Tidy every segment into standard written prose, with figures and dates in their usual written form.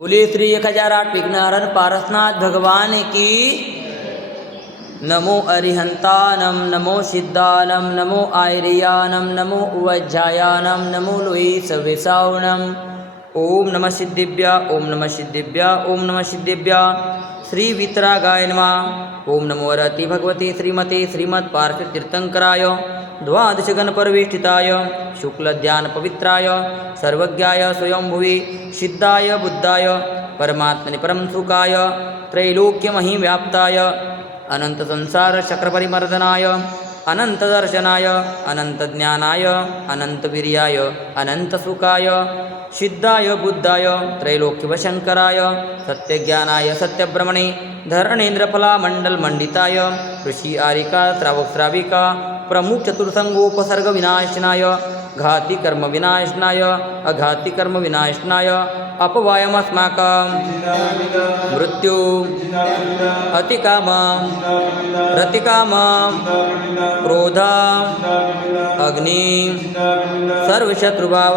बोलिए श्री 1008 विघ्नहरण पारसनाथ भगवान की। नमो अरिहंतानम, नमो सिद्धानम, नमो आयरियानम, नमो उवज्जायानम, नमो लोई सवेसावनम। ओम नमः सिद्धिभ्या, ओम नमः सिद्धिभ्या, ओम नमः सिद्धिभ्या। श्री वितरागाय नमः। ओम नमो रति भगवते श्रीमते श्रीमत् पार्थ तीर्थंकराय द्वादश गणपरिवेष्टिताय शुक्लध्यान पवित्राय सर्वज्ञाय स्वयंभुवि सिद्धाय बुद्धाय परमात्मने परम सुखाय त्रैलोक्यमहिव्याप्ताय अनंत संसार चक्रपरिमर्दनाय अनंत दर्शनाय अनंत ज्ञानाय अनंत वीर्याय अनंत सुखाय सिद्धाय बुद्धाय त्रैलोक्यवशंकराय सत्यज्ञानाय सत्यब्रह्मणे धरणेन्द्रफला मंडल मंडिताय ऋषि आरिका श्रावक श्राविका प्रमुख चतुर्संगोपसर्ग विनाशनाय घाति कर्म विनाशनाय अघाति कर्म विनाशनाय अपवायमस्माकं मृत्यु अतिकाम रतिकाम क्रोध अग्नि सर्वशत्रुभाव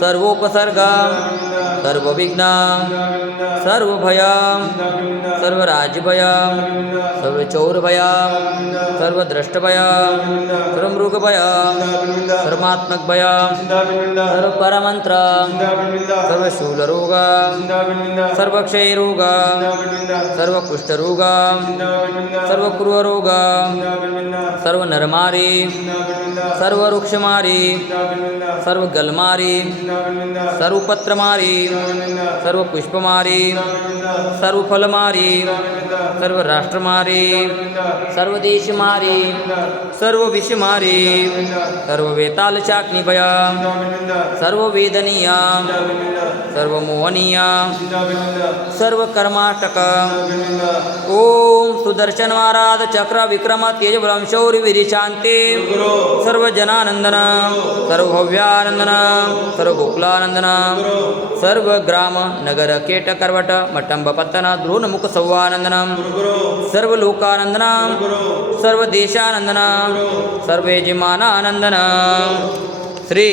सर्वोपसर्ग सर्वविघ्न सर्वभय सर्वराजभय सर्वचौरभय सर्वद्रष्टभय सर्वमृगभय सर्वात्मकभय सर्वपरमंत्र सर्वशूलरोग सर्वक्षयरोग सर्वकुष्ठरोग सर्वकुर्वरोग सर्वनरमारी सर्ववृक्षमारी सर्वगलमारी सर्वपत्रमारी सर्वपुष्पमारी सर्वफलमारी सर्वराष्ट्रमारी सर्वदेशमारी सर्वविषमारी सर्ववेतालचाग्निभय सर्ववेदनीय सर्वमोहनीय सर्वकर्माष्टक। ओम सुदर्शन महाराज चक्र विक्रम तेज बलम शौर्य वीर शांति सर्वजनानंदन सर्वभव्यानंदन सर्वगोकुलानंदन सर्वग्राम नगर केट करवट मटंब पत्तन द्रोणमुख सौवानंदन सर्वलोकानंदन सर्वदेशानंदन सर्वयजमानानंदन। श्री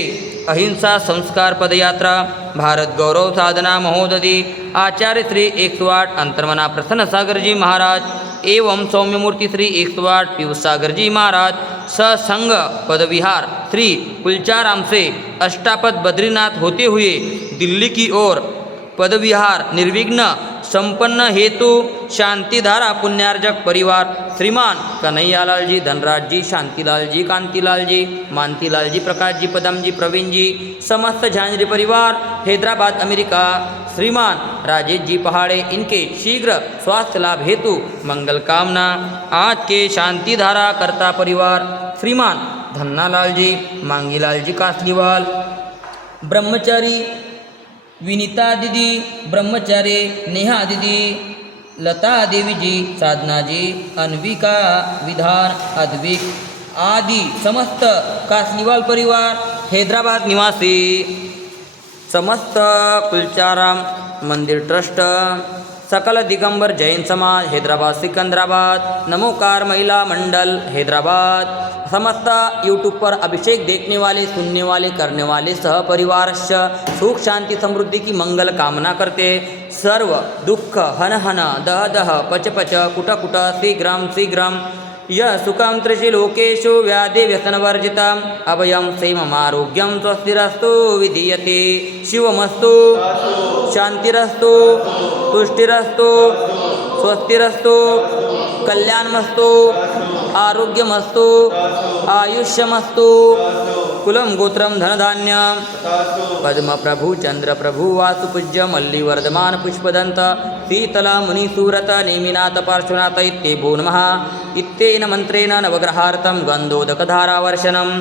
अहिंसा संस्कार पदयात्रा भारत गौरव साधना महोदधि आचार्य श्री 108 अंतर्मना प्रसन्न सागर जी महाराज एवं सौम्यमूर्ति श्री 108 पीयूष सागर जी महाराज ससंग पदविहार श्री कुलचाराम से अष्टापद बद्रीनाथ होते हुए दिल्ली की ओर पदविहार निर्विघ्न संपन्न हेतु शांतिधारा पुण्यार्जक परिवार श्रीमान कन्हैयालाल जी, धनराज जी, शांतिलाल जी, कांतिलाल जी, मानतीलाल जी, प्रकाश जी, पदम जी, प्रवीण जी, समस्त झांझरी परिवार हैदराबाद अमेरिका श्रीमान राजेश जी पहाड़े इनके शीघ्र स्वास्थ्य लाभ हेतु मंगल कामना। आज के शांतिधारा कर्ता परिवार श्रीमान धन्नालाल जी, मांगीलाल जी कासलीवाल, ब्रह्मचारी विनीता दीदी, ब्रह्मचारी नेहा दीदी, लता देवी जी, साधना जी, अन्विका विधान अद्विक आदि समस्त कासलीवाल परिवार हैदराबाद निवासी समस्त कुलचाराम मंदिर ट्रस्ट सकल दिगंबर जैन समाज हैदराबाद सिकंदराबाद नमोकार महिला मंडल हैदराबाद समस्त यूट्यूब पर अभिषेक देखने वाले सुनने वाले करने वाले सह परिवार सुख शांति समृद्धि की मंगल कामना करते। सर्व दुख हन हन दह दह पच पच कुट कुट शीघ्रम शीघ्रम यह सुखम त्रिषि लोकेषु व्याधि व्यसनवर्जितम् अभयं क्षेममारोग्यं स्वस्तिरस्तु विधीयते। शिवमस्तु शांतिरस्तु तुष्टिरस्तु स्वस्तिरस्तु कल्याणमस्तु आरोग्यमस्तु आयुष्यमस्तु कुलं गोत्रं धनधान्यं पद्म प्रभु चंद्र प्रभु वासुपूज्य मल्ली वर्धमान पुष्पदंत शीतल मुनिसूरत नेमिनाथ पार्श्वनाथ इत्येभ्यो नमः। इत्येन मंत्रेण नवग्रहार्थं गन्धोदकधारावर्षणम्।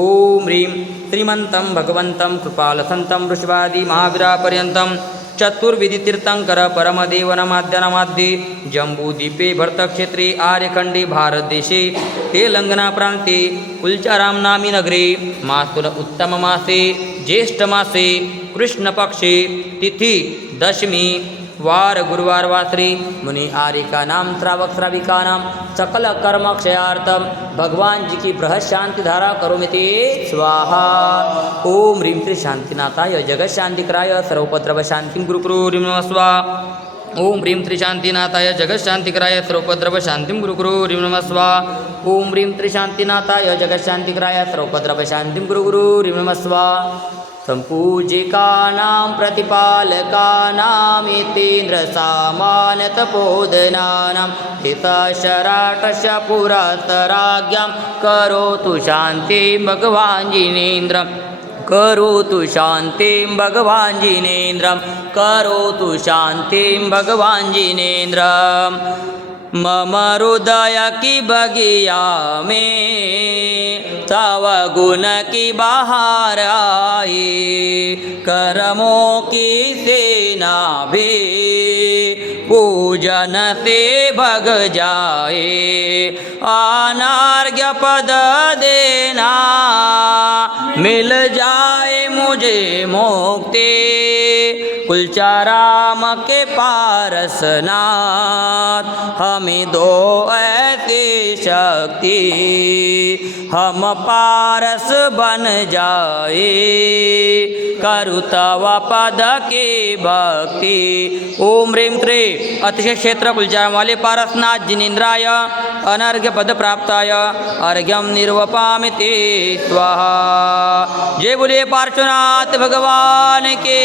ओम ह्रीं श्रीमन्तं भगवन्तं कृपालसन्तं वृषभादि महावीरापर्यन्तं चतुर्विधितीर्थंकर परमदेवनमाद्यनमाद्ये जम्बूद्वीपे भरतक्षेत्रे आर्यखण्डे भारतदेशे तेलंगाना प्रान्ते कुलचाराम नामी नगरे मासुर उत्तममासे ज्येष्ठमासे कृष्णपक्षे तिथि दशमी वार गुरुवार वासरी मुनि आरिका नाम श्रावक श्राविका नाम सकल कर्म क्षयार्थम भगवान जी की बृहत शांति धारा करोमिति स्वाहा। ओम ह्रीं श्री शांतिनाथाय जगत शांतिकराय सर्वोपद्रव शांतिं गुरुकुरु ह्रीं नमः स्वाहा। ओम ह्रीं त्रिशांतिनाथाय जगतशांतिकराय सर्वोपद्रव शांतिं गुरुकुरु ह्रीं नमः स्वाहा। ओम ह्रीं त्रिशांतिनाथाय जगतशांतिकराय सर्वोपद्रव शांतिं गुरुकुरु ह्रीं नमः स्वाहा। संपूजिकानां प्रतिपालकानां यतीन्द्र सामान्यतपोधनानां हितशराटश पुरतराज्ञां करोतु शान्तिं भगवान् जिनेन्द्रं करोतु शान्तिं भगवान् जिनेन्द्रं करोतु शान्तिं भगवान् जिनेन्द्रं। मम हृदय की बगिया में तव गुण की बहार आई करमों की सेना भी पूजन से भग जाए अनार्घ्य पद देना मिल जाए मुझे मुक्ति कुलचाराम के पारसनाथ हमें दो ऐसी शक्ति हम पारस बन जाए करु तव पद की भक्ति। ओम ह्रीं त्रे अतिशय क्षेत्र कुलचाराम वाले पारसनाथ जिनेन्द्राय अनर्घ्य पद प्राप्ताय अर्घ्यम निर्वपामिति स्वाहा। जय बोलिए पार्श्वनाथ भगवान के।